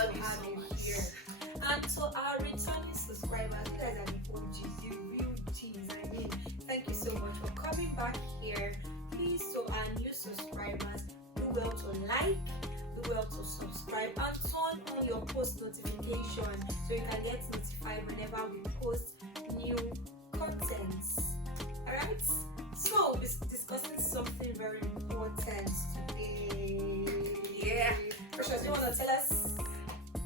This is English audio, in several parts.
love you so much here. And to our returning subscribers, you guys are the OGs, the real G's. I mean, thank you so much for coming back here. Please, to our new subscribers, do well to like, do well to subscribe, and turn on your post notification so you can get notified whenever we post new contents. Alright? So we'll be discussing something very important today. Yeah. Precious, you want to tell us?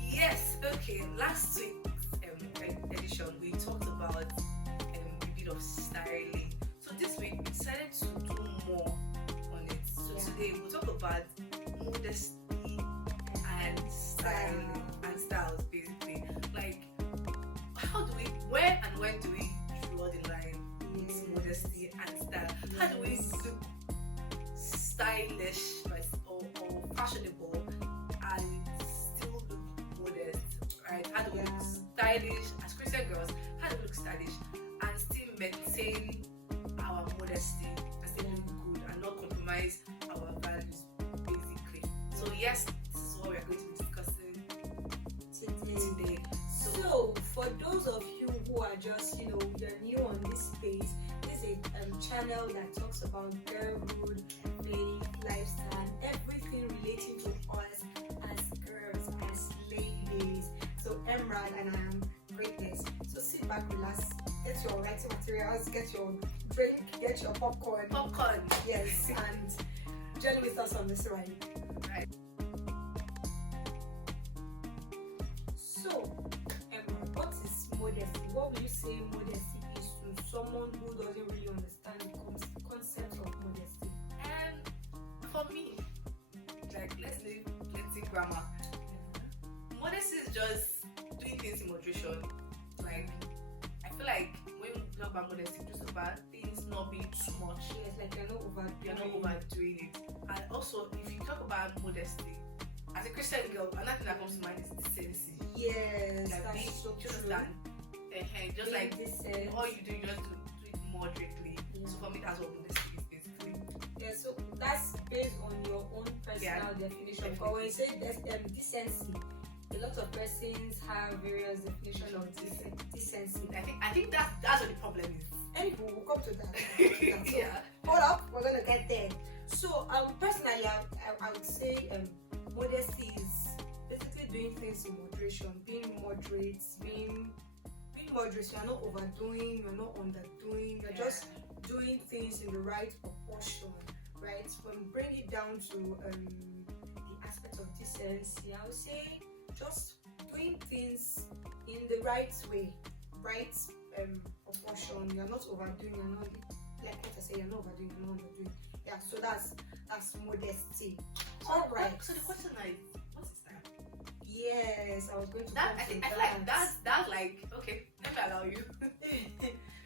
Yes, okay. Last week's edition, we talked about a bit of styling. So this week, we decided to do more on it. So today, we'll talk about modesty and styling and styles, basically. Like, where and when do we draw the line with modesty and style? How do we look stylish or fashionable and still look modest, right? How do we look stylish as Christian girls? How do we look stylish and still maintain our modesty and still look good and not compromise our values, basically? So yes, this is what we are going to be discussing today. So for those of you who are just, you're new on this space, this is a channel that talks about girlhood, faith, lifestyle, and everything relating to us as girls, as ladies. So Emerald and I am greatness. So sit back, relax, get your writing materials, get your drink, get your popcorn. Yes, and join with us on this ride. Right. So, what is modesty? What will you say modesty is to someone who doesn't really understand the concept of modesty? For me, like let's think grammar. Modesty is just doing things in moderation. Like I feel like when we talk about modesty, it's just about things not being too much. Yes, like you're not overdoing it. And also, if you talk about modesty, as a Christian girl, another thing that comes to mind is decency. Yes, like that's being, so just true. Just like decent. all you do, you just do it moderately. Yeah. So for me, that's what modesty is basically. Yeah, so that's based on your own personal definition. But when you say decency, a lot of persons have various definitions of decency. I think that's what the problem is. Anyway, we'll come to that. So, Yeah. hold up, we're gonna get there. So personally, I would say modesty is basically doing things in moderation, being moderate, being moderate. You're not overdoing, you're not underdoing, you're just doing things in the right proportion, right? When we bring it down to the aspect of decency, I would say just doing things in the right way, right proportion. You're not overdoing, you're not, like what I say, you're not overdoing, you're not underdoing. Yeah, so that's modesty. All right. So the question is, what is that? Yes, I was going to. I feel like that's like okay. Let me allow you.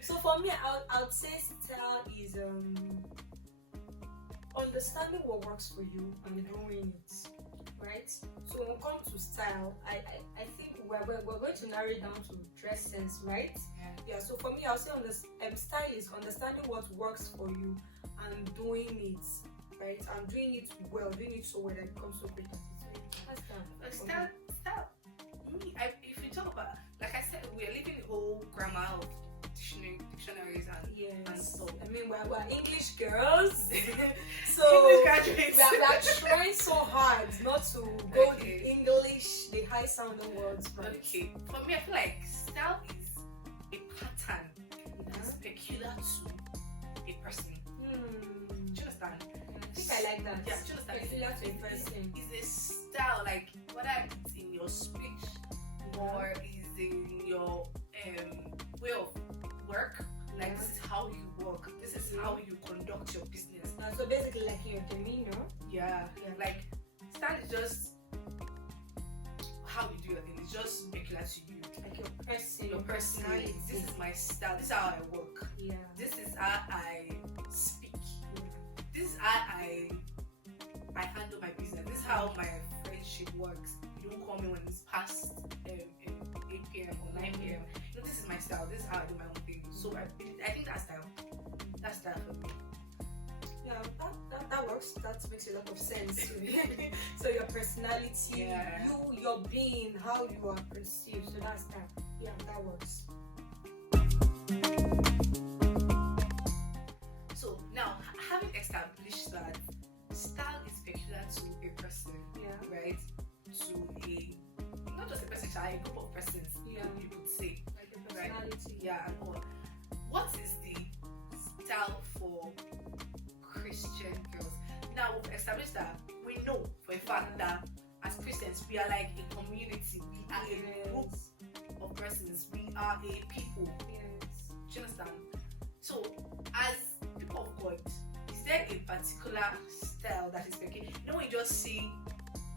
So for me, I would say style is understanding what works for you and doing it, right? So when it comes to style, I think we're going to narrow it down to dress sense, right? Yeah. So for me, I'll say style is understanding what works for you and doing it, right? And doing it well, doing it so well that it becomes so great at it. So Style. Me, if you talk about, like I said, we are leaving the whole grammar of dictionaries and stuff. I mean, we're English girls, so English graduates. we are trying so hard not to go the English, the high sounding words. Right? Okay, for me, I feel like style is a pattern that's peculiar to a person. Do you understand? I think I like that. Yeah, do you understand? Peculiar to a person. It's a style, like whether it's in your speech or is in your way of work. Like this is how you work. This is how you conduct your business. So basically, like your demeanor. Yeah. Like style is just how you do your thing. It's just peculiar to you. Like your person, Your personality. This is my style. This is how I work. Yeah. This is how I speak. This is how I handle my business. This is how my friendship works. You don't call me when it's past 8 p.m. or 9 p.m. This is my style. This is how I do my own thing. So I think that's style. That's style for me. Yeah, that works. That makes a lot of sense. So your personality, Yeah. your being, how you are perceived. So that's that. Yeah, that works. So now, having established that style is peculiar to a person, Yeah. right? To a not just a person, a group of persons. Yeah. You could say, Like your personality. yeah, and all. What is the style for Christian girls? Now we've established that we know for a fact that as Christians we are like a community, we are a group Yes. of persons, we are a people. Yes. Do you understand? So, as people of God, is there a particular style that is peculiar? You know, when you just see,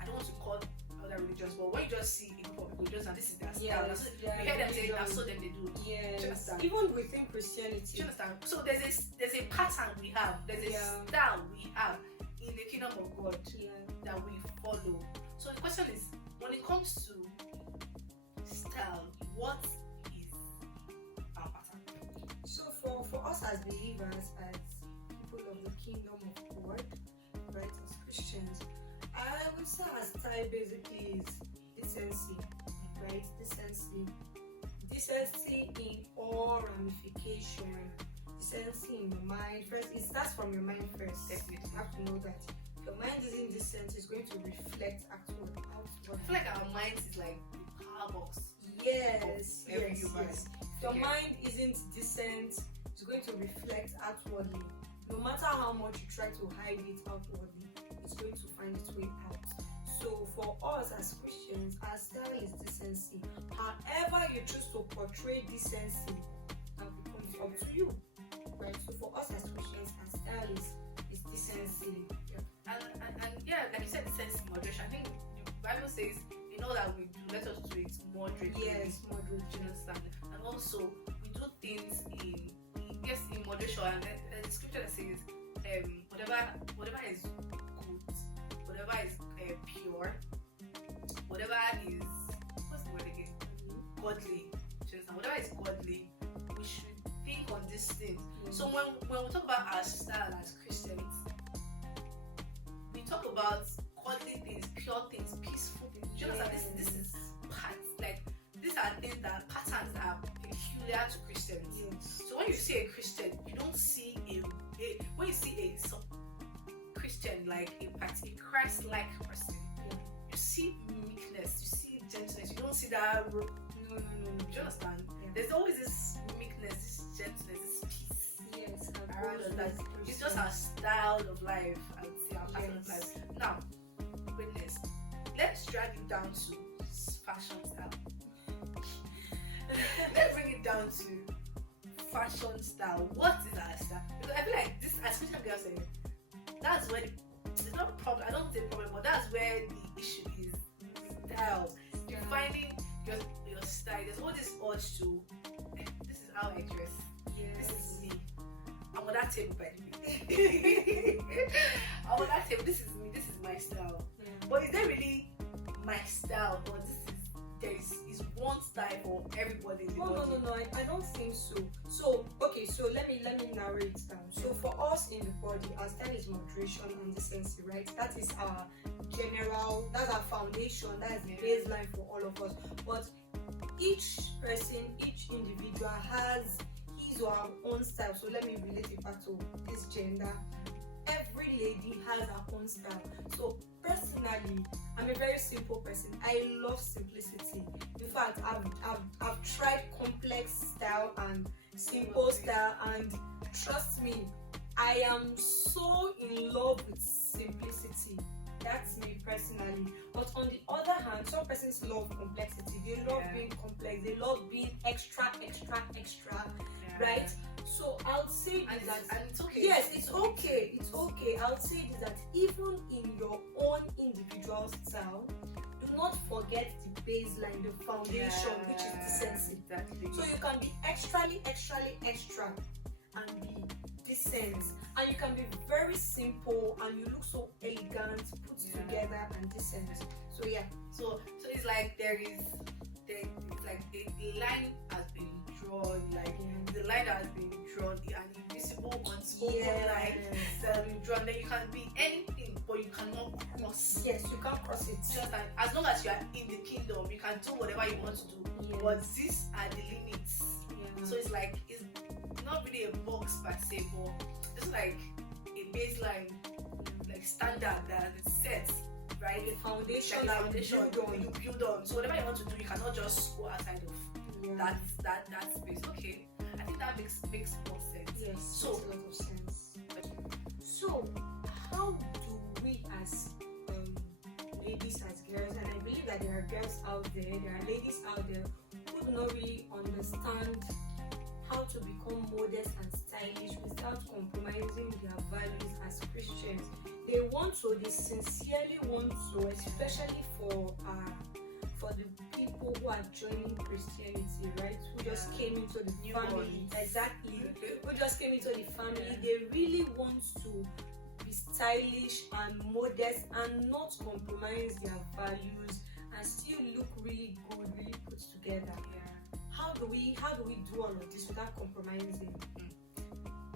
I don't want to call other religions, but when you just see a group of people, just and this is their style. Yes. You hear them say, that's so then they do. Yes. Do you understand? Even within Do Christianity. you understand? So there's a pattern we have, there's a Yeah. style we have in the kingdom of God Yeah. that we follow. So the question is, when it comes to style, what is our pattern? So for us as believers, as people of the kingdom of God, right, as Christians, I would say our style basically is decency, right? Decency in all ramification, decency in your mind. First, it starts from your mind first. Definitely. You have to know that if your mind isn't decent, it's going to reflect outward. I feel like our minds is like the power box. Yes, Every yes, human. yes. If your Okay. mind isn't decent, it's going to reflect outwardly. No matter how much you try to hide it outwardly, it's going to find its way out. So for us as Christians, our style is decency. However you choose to portray decency, that becomes up to you. Right? So for us as Christians, our style is decency. Yeah. And yeah, like you said, sense moderation. I think the Bible says, in all that we do, let us do it moderately. Yes, moderate. Do you understand? And also, we do things in moderation. And there's a scripture that says, whatever is good, whatever is pure, whatever is, what's the word again? Godly. Do you understand? Whatever is godly, we should think on these things. So when we talk about our style as Christians, we talk about godly things, pure things, peaceful things. Do you understand? This is parts, like these are things that patterns that are peculiar to Christians. Yes. So when you see a Christian, you don't see when you see a Christian like a Christ-like person, you see meekness, you see gentleness. You don't see that. No. Do you understand? Yeah. There's always this meekness, this gentleness, this peace. Yes. Around us. That it's just our style of life. I would say our pattern of life. Now, witness. Let's drag it down to fashion style. Let's bring it down to fashion style. What is our style? Because I feel like this, as Christian girls say, that's where it's not a problem. I don't say problem, but that's where the issue is. Style. Defining your style. There's all this urge to. This is how I dress. This is me. I'm on that table, by the way. I'm on that table. This is me. This is my style. But is there really my style, or there is one style for everybody in the body? No. I don't think so. So okay, so let me narrow it down. So for us in the body, our style is moderation and decency, right? That is our general. That's our foundation. That's the baseline for all of us. But each person, each individual has his or her own style. So let me relate it back to this gender. Every lady has her own style. So personally, I'm a very simple person. I love simplicity. In fact, I've tried complex style and simple style, and trust me, I am so in love with simplicity. That's me personally. But on the other hand, some persons love complexity. They love being complex. They love being extra, right? So I would say And it's okay. Yes, it's okay. I would say that even in your own individual style, do not forget the baseline, the foundation, which is decency. Exactly. So you can be extra and be decent, and you can be very simple and you look so elegant, put together and decent. So yeah. So it's like it's like a line has been drawn drawn, like the line that has been drawn, an invisible, unspoken line that has been drawn. Then you can be anything, but you cannot cross. Yes, you can't cross it. Just like, as long as you are in the kingdom, you can do whatever you want to do. But these are the limits. So it's like, it's not really a box per se, but just like a baseline, like standard that is set, right? The foundation, like that foundation you build on. So whatever you want to do, you cannot just go outside of that space. Okay, I think that makes more sense. Yes, so makes a lot of sense. So how do we as ladies, as girls, and I believe that there are girls out there, there are ladies out there who do not really understand how to become modest and stylish without compromising their values as Christians. They sincerely want to, especially for the people who are joining Christianity, right? Who just came into the family. Exactly. Who just came into the family. They really want to be stylish and modest and not compromise their values and still look really good, really put together. How do we do all of this without compromising?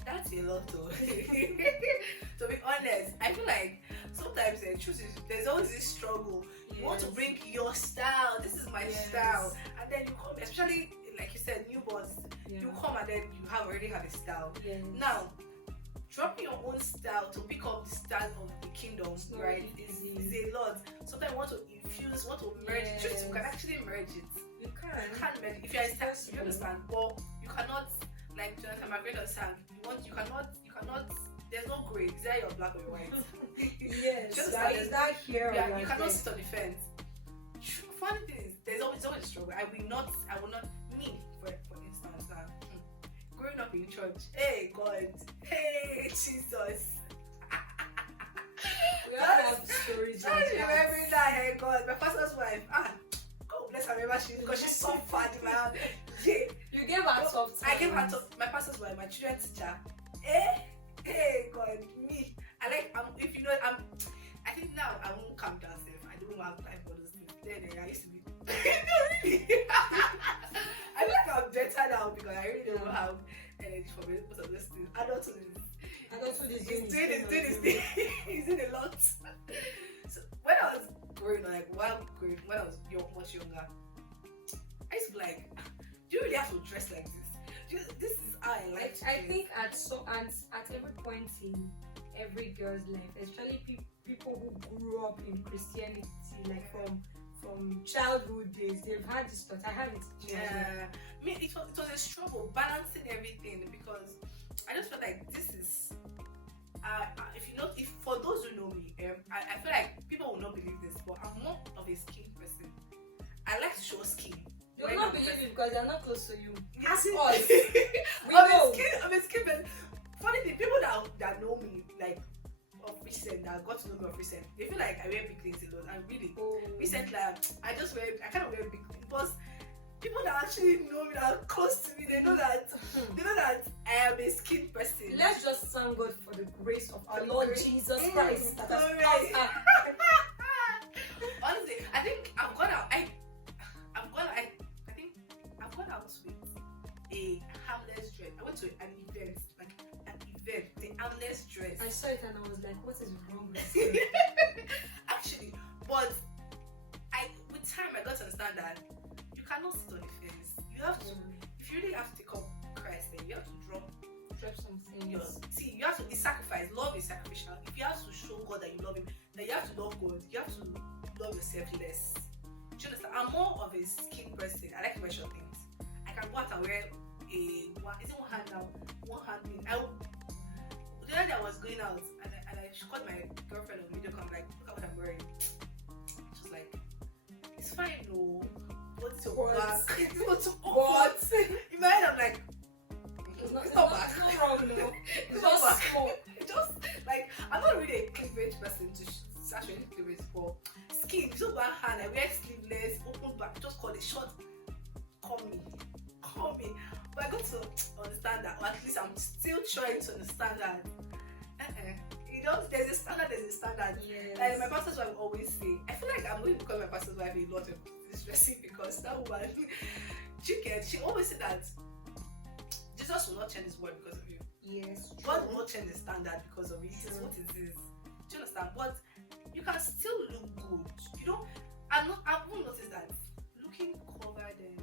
That's a lot though. To be honest, I feel like sometimes the truth is there's always this struggle. You want to bring your style. This is my style, and then you come, especially like you said, newborns. You come and then you already have a style. Now, dropping your own style to pick up the style of the kingdom, right? Is a lot. Sometimes you want to infuse, want to merge. Just you can actually merge it. You can't merge. If you're a style, you understand, but you cannot. Like Jonathan McGregor sang, you cannot. There's no grade. Is that your black or your white? Yes. Is that here? Yeah, you cannot sit on the fence. Funny thing is, there's always a struggle. I will not. Me, for instance, growing up in church. Hey God. Hey Jesus. We all have stories. Just remembering that. Hey God, my pastor's wife. God bless her, remember because she's so fat, man. You gave her soft time. I gave her my pastor's wife, my children teacher. Hey God, me. I think now I won't calm down. I don't have time for those things. Then I used to be. No, really. I feel like I'm better now because I really don't have energy for most of those things. Adulthood is doing this thing. He's doing a lot. So when I was growing up, when I was much younger, I used to be like, do you really have to dress like this? This is how I like to I think at every point in every girl's life, especially people who grew up in Christianity, like from childhood days, they've had this thought. I have it. I mean, it was a struggle balancing everything because I just felt like this is. If for those who know me, I feel like people will not believe this, but I'm more of a skin person. I like to show skin. They will not believe it because they're not close to you. Ask us. I'm a skin person. Funny thing, people that know me, like of recent, that got to know me of recent, they feel like I wear big things a lot. And really, recently, I kind of wear big things because people that actually know me, that are close to me, they know that I am a skin person. Let's just thank God for the grace of our Lord Jesus Christ. That has honestly, I think I've gone out. I've gone out with a harmless dress. I went to an event, the harmless dress. I saw it and I was like, what is wrong with this? Actually, but with time I got to understand that you cannot sit on the fence. You have to, if you really have to take up Christ, then you have to drop some things. You have to, it's sacrifice. Love is sacrificial. If you have to show God that you love Him, then you have to love God. You have to love yourself less. Do you understand? I'm more of a skin person. I like to wear short things. I can go out and wear one hand now, one hand thing. The other day I was going out and I called my girlfriend on video call, like, look at what I'm wearing. She was like, it's fine, no. What's your back? It's not too awkward. In my head I'm like, it's not back. It's not wrong, no. It's just small. It's just like, I'm not really a cleavage person to actually cleavage, but skin, just one hand, I wear sleeveless, open back, just call it short. Call me. But I got to understand that, or at least I'm still trying to understand that. There's a standard. Yes. Like my pastor's wife always say, I feel like I'm going to call my pastor's wife a lot of this dressing because that woman, she always say that Jesus will not change his word because of you. Yes. God will not change the standard because of it. It is what it is. Do you understand? But you can still look good. You know, I've even noticed that looking covered and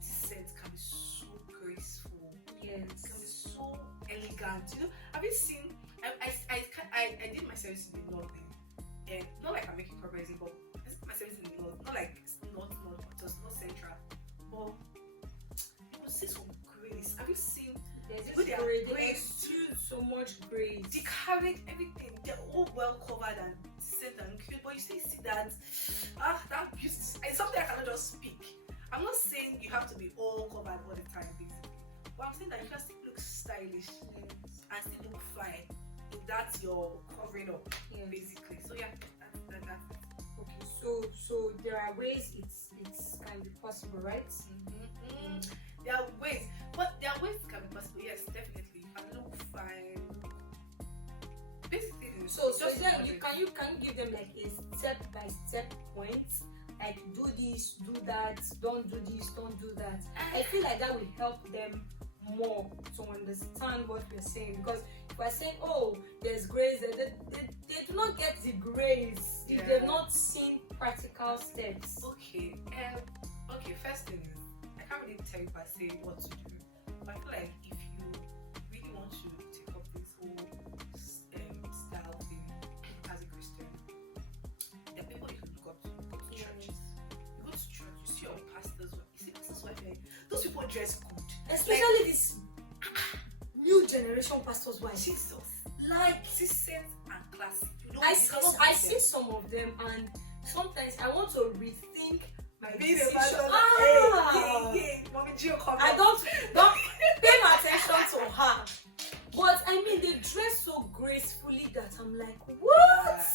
decent can be so graceful. Yes. It can be so elegant. You know, have you seen? I did my service in the north, and not like I'm making comparison, but I did my service in the north. Not like it's not just not central, but you could see some grace. Have you seen? There's With this their grace, they grace, exude so much grace. they carried everything. They're all well covered and decent and cute, but you still see that that beauty. It's something I cannot just speak. I'm not saying you have to be all covered all the time, basically, but I'm saying that you can still look stylish and still look fine if that's your covering up, basically. So yeah, that's it. Okay, so there are ways it's can be possible, right? There are ways, but there are ways it can be possible. Yes, definitely. You can look fine. Basically, So just then moderate. you can give them like a step by step point, like do this, do that, don't do this, don't do that. I feel like that will help them more to understand what we're saying, because if we're saying, oh, there's grace, they do not get the grace if they've not seen practical steps. Okay. Okay. First thing is, I can't really tell you per se what to do, but I feel like if you really want to take up this whole style thing as a Christian, there are people you can look up to. You go to churches. You go to church. You see your pastor's wife. You see pastor's wife. Those people dress good, Especially this new generation pastor's wife. Jesus, Like decent and classy. You know, I you cannot I beat see them. some of them, and sometimes I want to rethink my Being a decision. pastor, hey, Mommy Gio, come I on. don't pay my attention to her. But I mean, they dress so gracefully that I'm like, what?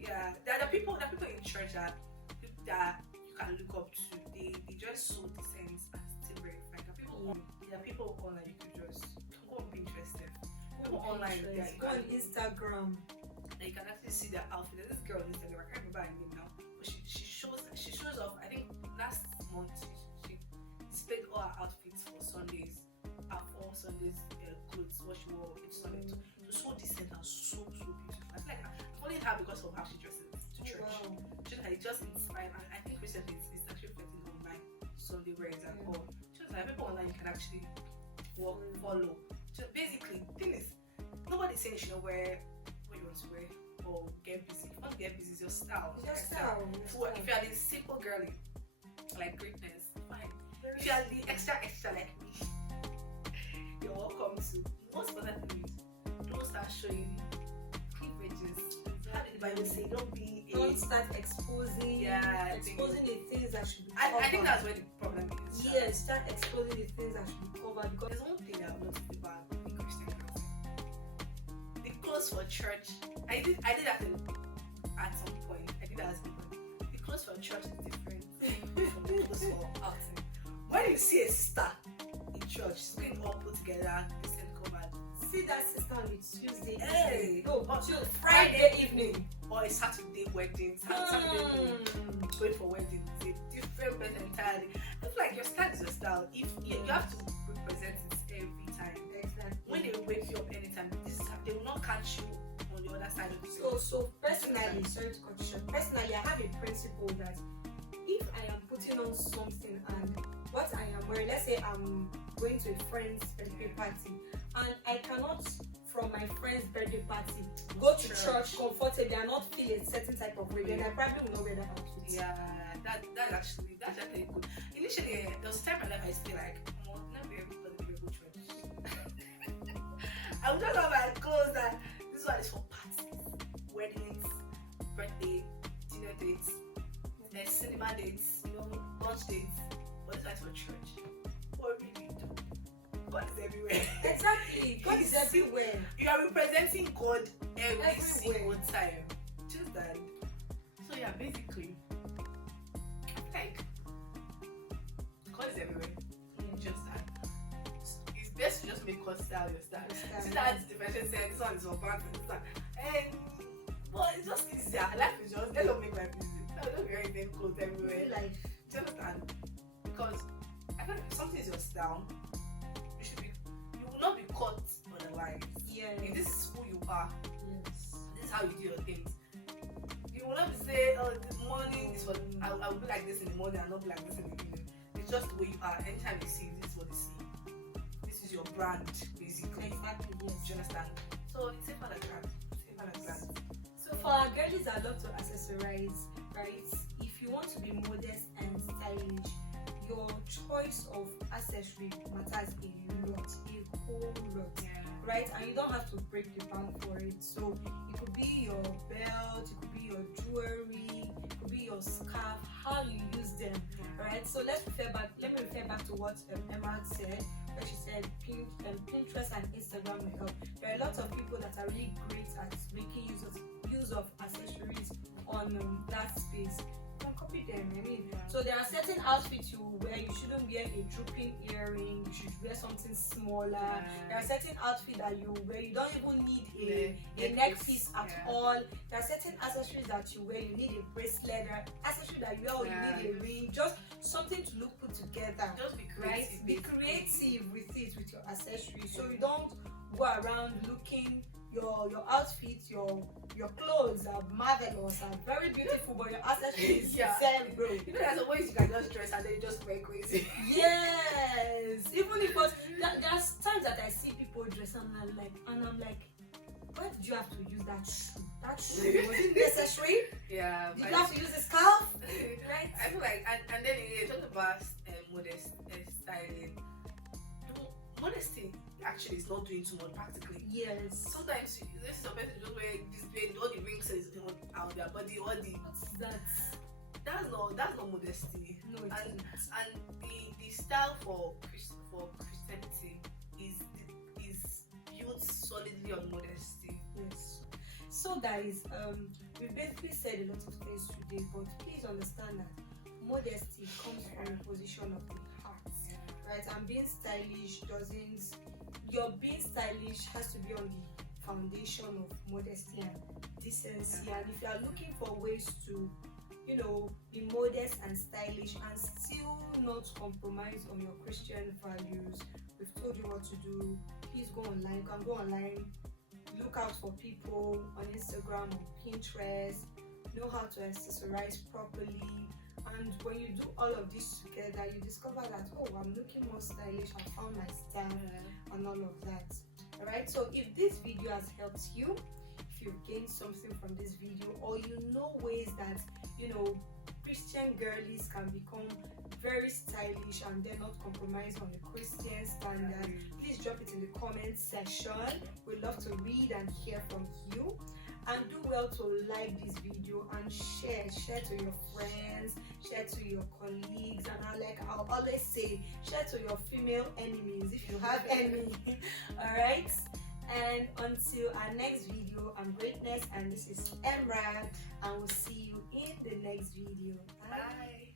Yeah. There are people in church that you can look up to. They dress so decent and still very fine. There are people online you can just go on Pinterest. People online, Go on Instagram. you can actually see their outfit. There's this girl on Instagram, I can't remember her name now, but she shows off. I think last month she displayed all her outfits for Sundays, her 4 Sundays clothes, what she wore each Sunday. It was so decent and so beautiful. I feel like I'm following her because of how she dresses to church. Wow. It just inspired, and I think recently it's actually reflecting on my Sunday wears and all. Just like people online you can actually follow. So basically, the thing is, nobody's saying you should wear what you want to wear or get busy. If you want to get busy, it's your style. It's your style. If you are the simple girly, like greatness, fine. If you are the extra like me, you're welcome to. The most important thing is, don't start showing cleavages. How did the Bible say? Don't start exposing the things that should be covered. I think that's where the problem is. Yes, start exposing the things that should be covered, because There's one thing I've noticed about the Christian girls. The clothes for church. I did that at some point. I did that at some point. The clothes for church is different from the clothes for outing. When you see a sister in church, she's going all put together, decent covered. see that sister on a Tuesday. Hey, no, or Friday evening. or a Saturday wedding. Saturday going for wedding. It's a different person entirely. I feel like your style is your style. If you have to represent it every time. Exactly. When they wake you up anytime, they will not catch you on the other side of the So personally, sorry to cut you short. Personally, I have a principle that if I am putting on something and what I am wearing, let's say I'm going to a friend's birthday party and I cannot from my friend's birthday party go to church comfortably and not feel a certain type of way, then I probably will not wear that outfit. Yeah, that's actually good. Initially, there was a time in my life I used to be like, oh, never everybody will go to church. I would not have my clothes that this one is for parties, weddings, birthday, dinner dates, cinema dates, lunch dates, but this one is for church. What really do? God is everywhere. Exactly. God is everywhere. You are representing God every Everywhere. single time. Just that. So yeah, basically, like, God is everywhere. Just that. It's best to just make God style your style. See that's the version saying this one is on back and this one. And but it's just easier. Life is just they don't make life easy. I don't wear anything clothes everywhere. Like, Do you understand? Because I feel like if something is your style, you should be I'll be like this in the morning and not be like this in the evening. It's just the way you are. Anytime you see this is what you see. This is your brand, basically. Exactly, yes. Do you understand? So it's safer like that. Safer like that. So for our girlies that love to accessorize, right? If you want to be modest and stylish, your choice of accessory matters a whole lot, right? And you don't have to break the bank for it. So it could be your belt, it could be your jewelry, it could be your scarf, how you use them, right? So let me refer back to what Emma said, where she said Pinterest and Instagram will help. There are a lot of people that are really great at making use of accessories on that space. You can copy them. I mean, so there are certain outfits you wear. You shouldn't wear a drooping earring. You should wear something smaller. There are certain outfits that you wear. You don't even need a neck piece at all. There are certain accessories that you wear. You need a bracelet. There are accessories that you wear. You need a ring. Just something to look put together. Just be creative. Right? Be creative with it, with your accessories. So you don't go around looking your outfit, your clothes are marvelous and very beautiful, but your accessories bro. You know, there's always you can just dress and then you just wear crazy. Yes, even if there's times that I see people dress and I'm like, why did you have to use that shoe? That shoe was it necessary? Yeah. Did you have to use a scarf? Right. I feel like, and then you talk about modest styling. Modesty actually is not doing too much practically. Yes. Sometimes this is a person just wear all the rings out their body, all the that's not modesty. No, it isn't. And the style for Christianity is built solidly on modesty. Yes. So guys, we basically said a lot of things today, but please understand that modesty comes from a position of the heart. Right, and being stylish your being stylish has to be on the foundation of modesty and decency. And if you are looking for ways to, be modest and stylish and still not compromise on your Christian values, we've told you what to do. Please go online. You can go online, look out for people on Instagram, on Pinterest, know how to accessorize properly. And when you do all of this together, you discover that, I'm looking more stylish, I found my style and all of that. Alright, so if this video has helped you, if you've gained something from this video, or you know ways that, Christian girlies can become very stylish and they're not compromise on the Christian standard, please drop it in the comment section. We'd love to read and hear from you. And do well to like this video and share to your friends, share to your colleagues, and I'll always say, share to your female enemies if you have any. Alright, and until our next video, I'm Greatness and this is Emra, and we'll see you in the next video. Bye.